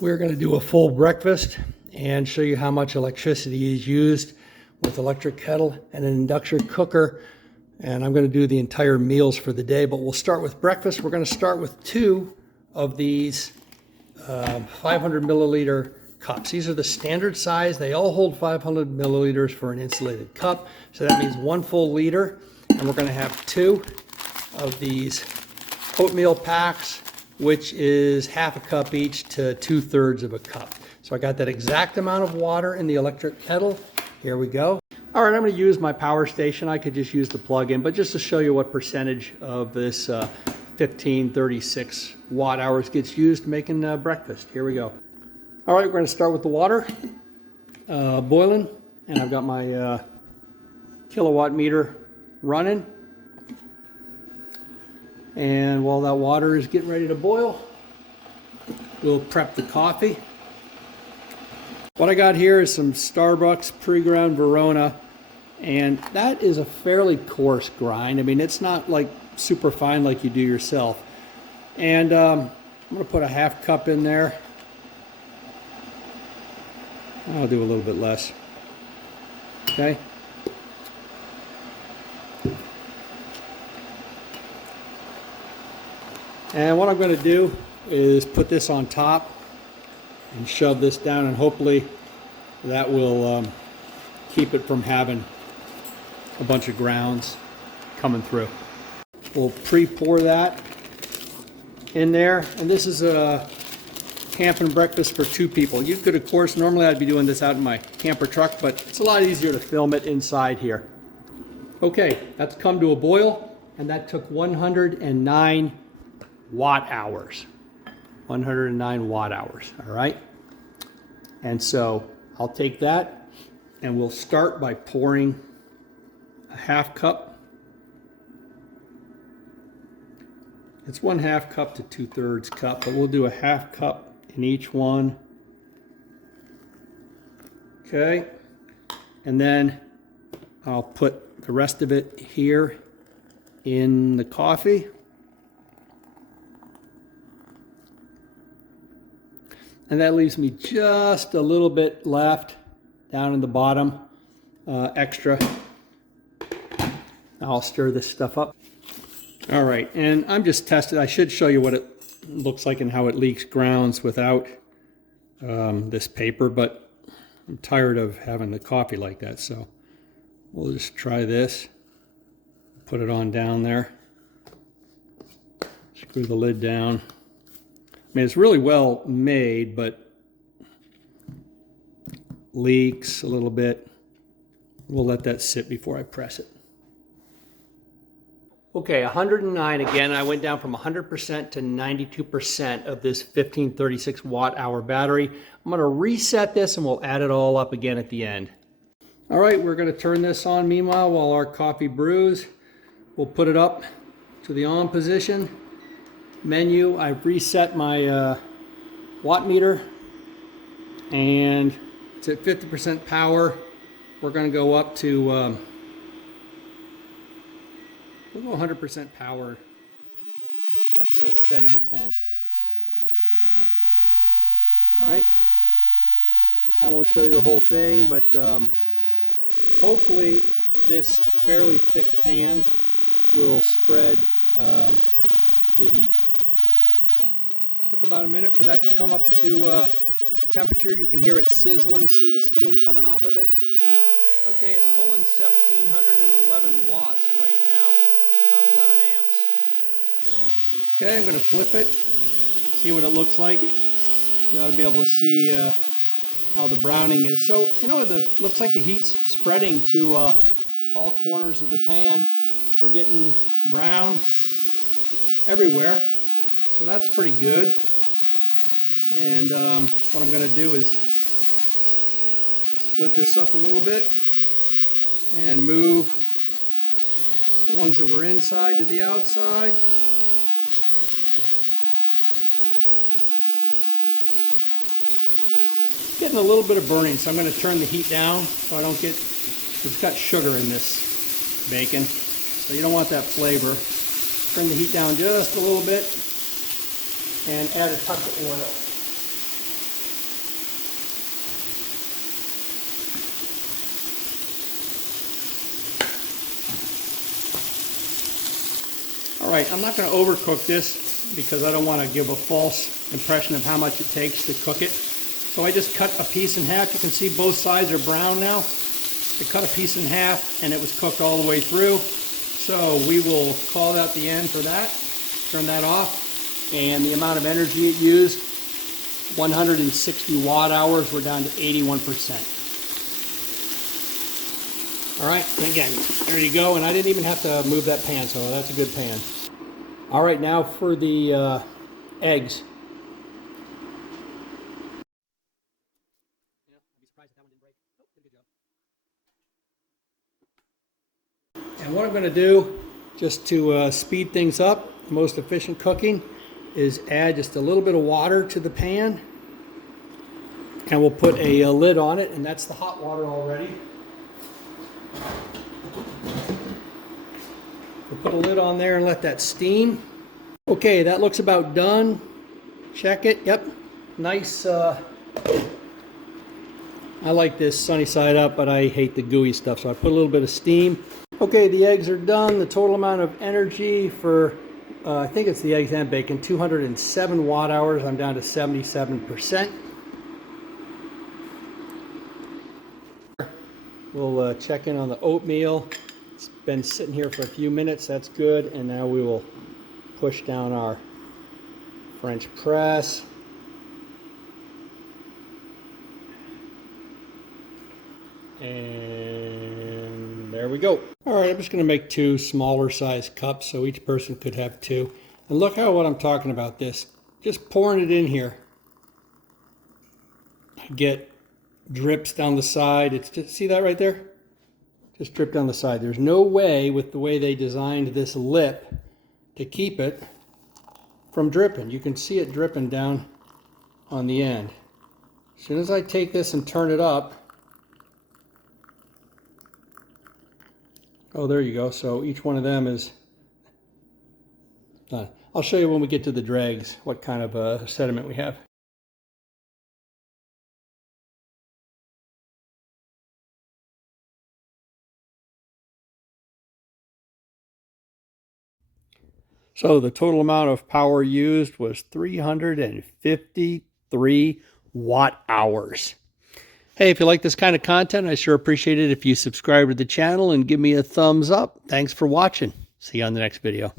We're going to do a full breakfast and show you how much electricity is used with electric kettle and an induction cooker. And I'm going to do the entire meals for the day, but we'll start with breakfast. We're going to start with 2 of these 500 milliliter cups. These are the standard size. They all hold 500 milliliters for an insulated cup. So that means 1 full liter. And we're going to have 2 of these oatmeal packs, which is half a cup each to 2/3 of a cup. So I got that exact amount of water in the electric kettle. Here we go. All right, I'm going to use my power station. I could just use the plug-in, but just to show you what percentage of this 1536 watt hours gets used making breakfast. Here we go. All right, we're going to start with the water boiling, and I've got my kilowatt meter running. And while that water is getting ready to boil, we'll prep the coffee. What I got here is some Starbucks pre-ground Verona, and that is a fairly coarse grind. I mean, it's not like super fine like you do yourself. And I'm going to put a half cup in there. I'll do a little bit less. Okay. And what I'm going to do is put this on top and shove this down, and hopefully that will keep it from having a bunch of grounds coming through. We'll pre-pour that in there, and this is a camping breakfast for 2 people. You could, of course, normally I'd be doing this out in my camper truck, but it's a lot easier to film it inside here. Okay, that's come to a boil, and that took 109 watt hours. 109 watt hours, all right? And so I'll take that, and we'll start by pouring a half cup. It's 1/2 cup to 2/3 cup, but we'll do a half cup in each one. Okay, and then I'll put the rest of it here in the coffee. And that leaves me just a little bit left down in the bottom, extra. I'll stir this stuff up. All right, and I'm just testing. I should show you what it looks like and how it leaks grounds without this paper, but I'm tired of having the coffee like that, so we'll just try this. Put it on down there. Screw the lid down. I mean, it's really well made, but leaks a little bit. We'll let that sit before I press it. Okay, 109 again. I went down from 100% to 92% of this 1536 watt hour battery. I'm going to reset this and we'll add it all up again at the end. All right, we're going to turn this on meanwhile while our coffee brews. We'll put it up to the on position. Menu, I've reset my watt meter, and it's at 50% power. We're going to go up to we'll go 100% power. That's setting 10. All right. I won't show you the whole thing, but hopefully this fairly thick pan will spread the heat. Took about a minute for that to come up to temperature. You can hear it sizzling, see the steam coming off of it. Okay, it's pulling 1711 watts right now, about 11 amps. Okay, I'm going to flip it, see what it looks like. You ought to be able to see how the browning is. So, you know, it looks like the heat's spreading to all corners of the pan. We're getting brown everywhere. So that's pretty good. And what I'm going to do is split this up a little bit and move the ones that were inside to the outside. Getting a little bit of burning, so I'm going to turn the heat down so I don't get, it's got sugar in this bacon, so you don't want that flavor. Turn the heat down just a little bit and add a touch of oil. right, I'm not going to overcook this because I don't want to give a false impression of how much it takes to cook it. So I just cut a piece in half. You can see both sides are brown now. I cut a piece in half and it was cooked all the way through. So we will call out the end for that, turn that off, and the amount of energy it used, 160 watt hours, we're down to 81%. All right, and again, there you go, and I didn't even have to move that pan, so that's a good pan. All right, now for the eggs. And what I'm going to do, just to speed things up, the most efficient cooking, is add just a little bit of water to the pan. And we'll put a lid on it, and that's the hot water already. We'll put a lid on there and let that steam. Okay, that looks about done. Check it. Yep. Nice. I like this sunny side up, but I hate the gooey stuff, so I put a little bit of steam. Okay, the eggs are done. The total amount of energy for, I think it's the eggs and bacon, 207 watt hours. I'm down to 77%. We'll check in on the oatmeal. It's been sitting here for a few minutes. That's good. And now we will push down our French press. And there we go. All right, I'm just going to make 2 smaller size cups so each person could have 2. And look how what I'm talking about this. Just pouring it in here. I get drips down the side. It's just, see that right there? Just drip down the side. There's no way with the way they designed this lip to keep it from dripping. You can see it dripping down on the end. As soon as I take this and turn it up, oh, there you go. So each one of them is done. I'll show you when we get to the dregs what kind of sediment we have. So the total amount of power used was 353 watt hours. Hey, if you like this kind of content, I sure appreciate it if you subscribe to the channel and give me a thumbs up. Thanks for watching. See you on the next video.